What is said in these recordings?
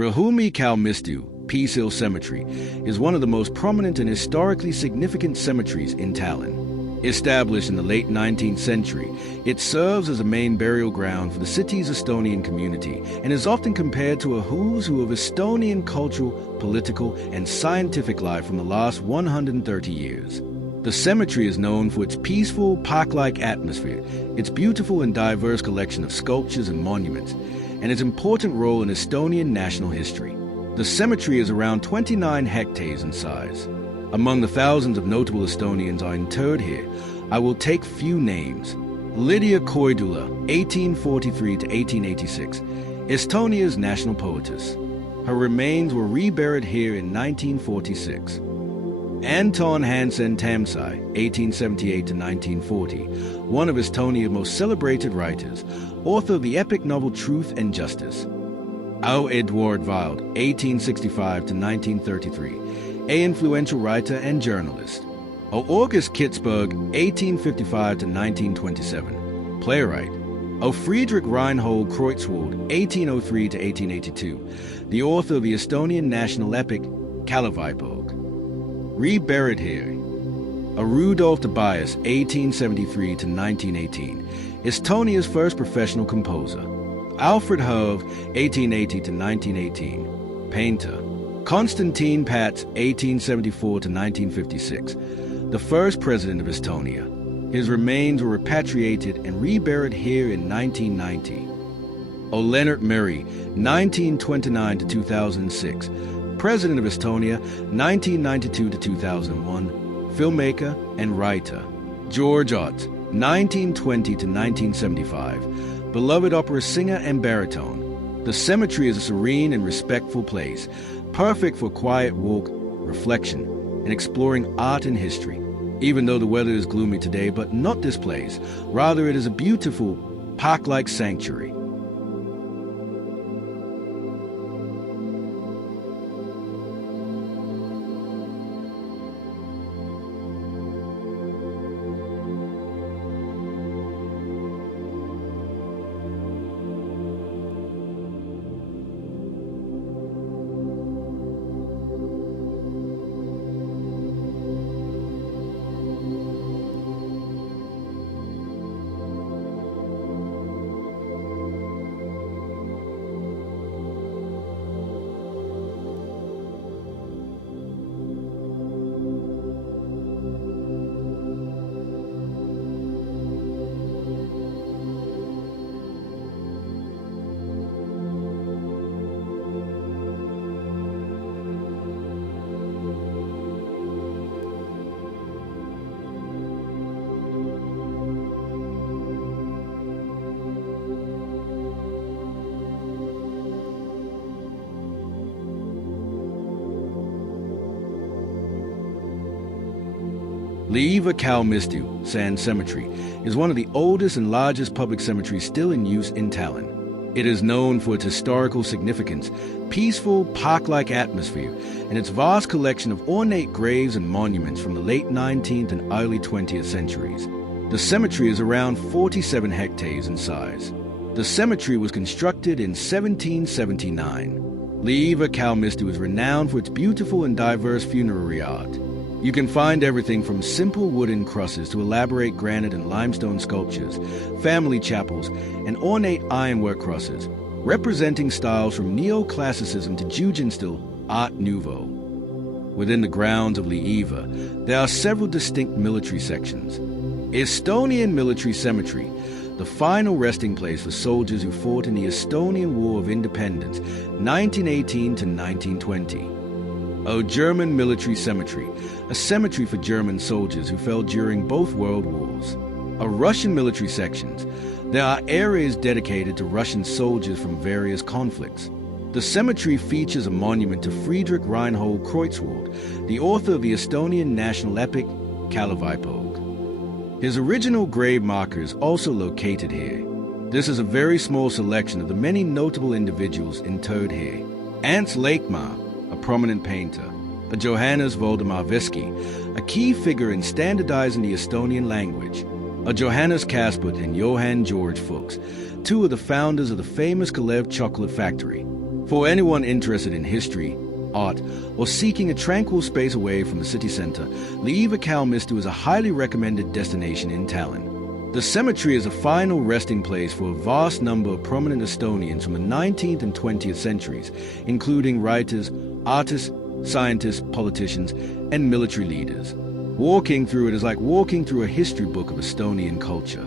Rahumi Kalmistu, Peace Hill Cemetery, is one of the most prominent and historically significant cemeteries in Tallinn. Established in the late 19th century, it serves as a main burial ground for the city's Estonian community and is often compared to a who's who of Estonian cultural, political, and scientific life from the last 130 years. The cemetery is known for its peaceful, park-like atmosphere, its beautiful and diverse collection of sculptures and monuments, and its important role in Estonian national history. The cemetery is around 29 hectares in size. Among the thousands of notable Estonians are interred here, I will take few names. Lydia Koidula, 1843 to 1886, Estonia's national poetess. Her remains were reburied here in 1946. Anton Hansen Tamsai, 1878 to 1940, one of Estonia's most celebrated writers, author of the epic novel Truth and Justice. Au Edward Wild, 1865 to 1933, an influential writer and journalist. O. August Kitzberg, 1855 to 1927, playwright. O. Friedrich Reinhold Kreutzwald, 1803 to 1882, the author of the Estonian national epic Kalevipoeg. Reburied here. A Rudolf Tobias, 1873 to 1918, Estonia's first professional composer. Alfred Herve, 1880 to 1918, painter. Konstantin Pats, 1874 to 1956, the first president of Estonia. His remains were repatriated and reburied here in 1990. O. Leonard Murray, 1929 to 2006, president of Estonia, 1992 to 2001, filmmaker and writer. George Ott, 1920 to 1975, beloved opera singer and baritone. The cemetery is a serene and respectful place, perfect for quiet walk, reflection, and exploring art and history. Even though the weather is gloomy today, but not this place. Rather, it is a beautiful, park-like sanctuary. Liiva Kalmistu Sand Cemetery is one of the oldest and largest public cemeteries still in use in Tallinn. It is known for its historical significance, peaceful, park-like atmosphere, and its vast collection of ornate graves and monuments from the late 19th and early 20th centuries. The cemetery is around 47 hectares in size. The cemetery was constructed in 1779. Liiva Kalmistu is renowned for its beautiful and diverse funerary art. You can find everything from simple wooden crosses to elaborate granite and limestone sculptures, family chapels, and ornate ironwork crosses, representing styles from neoclassicism to Jugendstil, Art Nouveau. Within the grounds of Liiva, there are several distinct military sections. Estonian Military Cemetery, the final resting place for soldiers who fought in the Estonian War of Independence, 1918 to 1920. A German Military Cemetery, a cemetery for German soldiers who fell during both World Wars. A Russian military sections. There are areas dedicated to Russian soldiers from various conflicts. The cemetery features a monument to Friedrich Reinhold Kreutzwald, the author of the Estonian national epic Kalevipoeg. His original grave marker is also located here. This is a very small selection of the many notable individuals interred here. Ants Lakemar, a prominent painter, a Johannes Voldemar Veski, a key figure in standardizing the Estonian language, a Johannes Kasput and Johann George Fuchs, two of the founders of the famous Kalev chocolate factory, For anyone interested in history, art, or seeking a tranquil space away from the city center, Liiva Kalmistu is a highly recommended destination in Tallinn. The cemetery is a final resting place for a vast number of prominent Estonians from the 19th and 20th centuries, including writers, artists, scientists, politicians, and military leaders. Walking through it is like walking through a history book of Estonian culture.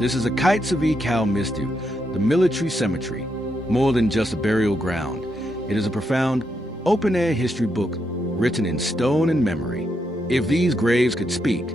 This is a Kaitseväe Kalmistu, the military cemetery. More than just a burial ground, it is a profound, open-air history book written in stone and memory. If these graves could speak,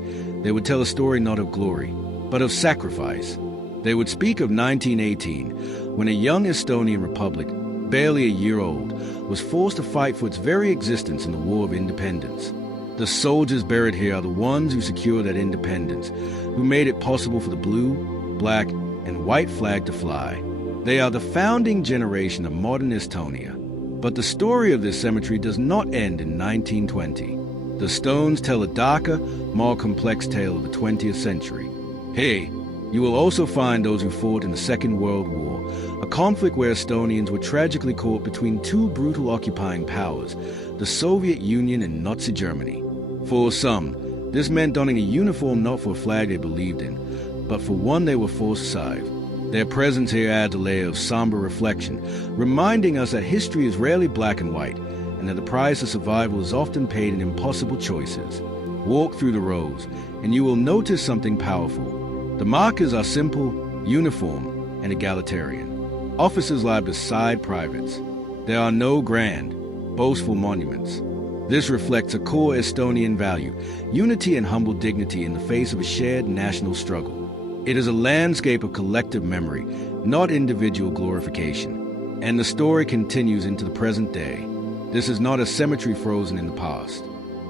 they would tell a story not of glory, but of sacrifice. They would speak of 1918, when a young Estonian republic, barely a year old, was forced to fight for its very existence in the War of Independence. The soldiers buried here are the ones who secured that independence, who made it possible for the blue, black, and white flag to fly. They are the founding generation of modern Estonia. But the story of this cemetery does not end in 1920. The stones tell a darker, more complex tale of the 20th century. Here, you will also find those who fought in the Second World War, a conflict where Estonians were tragically caught between two brutal occupying powers, the Soviet Union and Nazi Germany. For some, this meant donning a uniform not for a flag they believed in, but for one they were forced aside. Their presence here adds a layer of somber reflection, reminding us that history is rarely black and white, and that the price of survival is often paid in impossible choices. Walk through the rows, and you will notice something powerful. The markers are simple, uniform, and egalitarian. Officers lie beside privates. There are no grand, boastful monuments. This reflects a core Estonian value, unity and humble dignity in the face of a shared national struggle. It is a landscape of collective memory, not individual glorification. And the story continues into the present day. This is not a cemetery frozen in the past.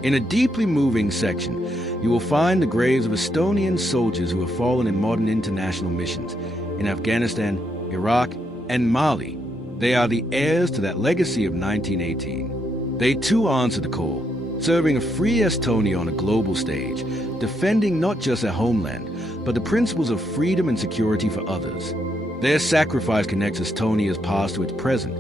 In a deeply moving section, you will find the graves of Estonian soldiers who have fallen in modern international missions in Afghanistan, Iraq, and Mali. They are the heirs to that legacy of 1918. They too answer the call, serving a free Estonia on a global stage, defending not just their homeland, but the principles of freedom and security for others. Their sacrifice connects Estonia's past to its present,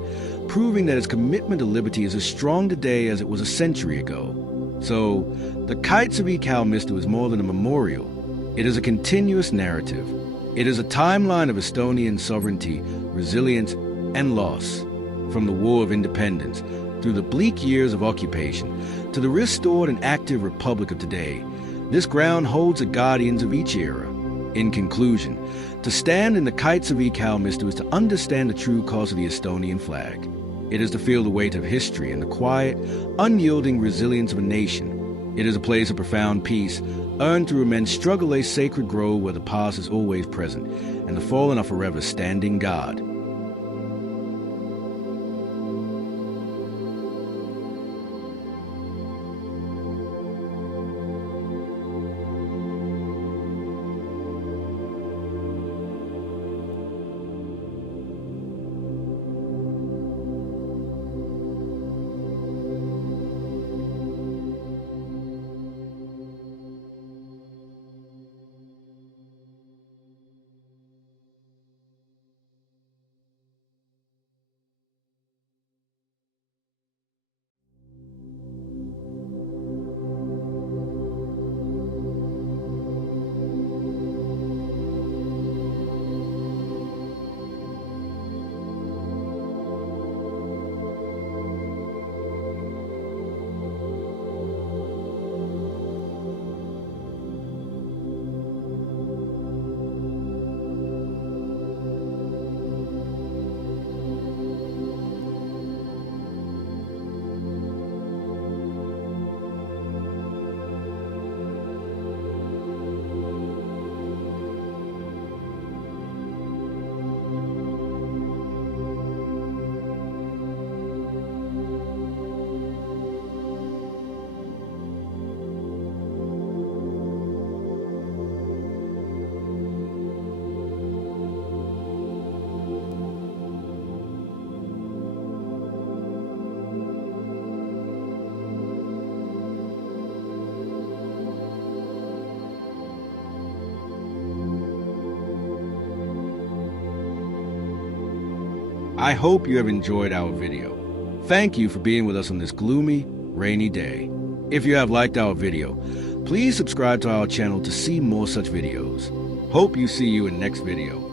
proving that its commitment to liberty is as strong today as it was a century ago. So, the Kaitseväe Kalmistu is more than a memorial. It is a continuous narrative. It is a timeline of Estonian sovereignty, resilience, and loss. From the War of Independence, through the bleak years of occupation, to the restored and active republic of today, this ground holds the guardians of each era. In conclusion, to stand in the Kaitseväe Kalmistu is to understand the true cause of the Estonian flag. It is to feel the weight of history and the quiet, unyielding resilience of a nation. It is a place of profound peace, earned through immense struggle, a sacred grove where the past is always present, and the fallen are forever standing guard. I hope you have enjoyed our video. Thank you for being with us on this gloomy, rainy day. If you have liked our video, please subscribe to our channel to see more such videos. Hope you see you in next video.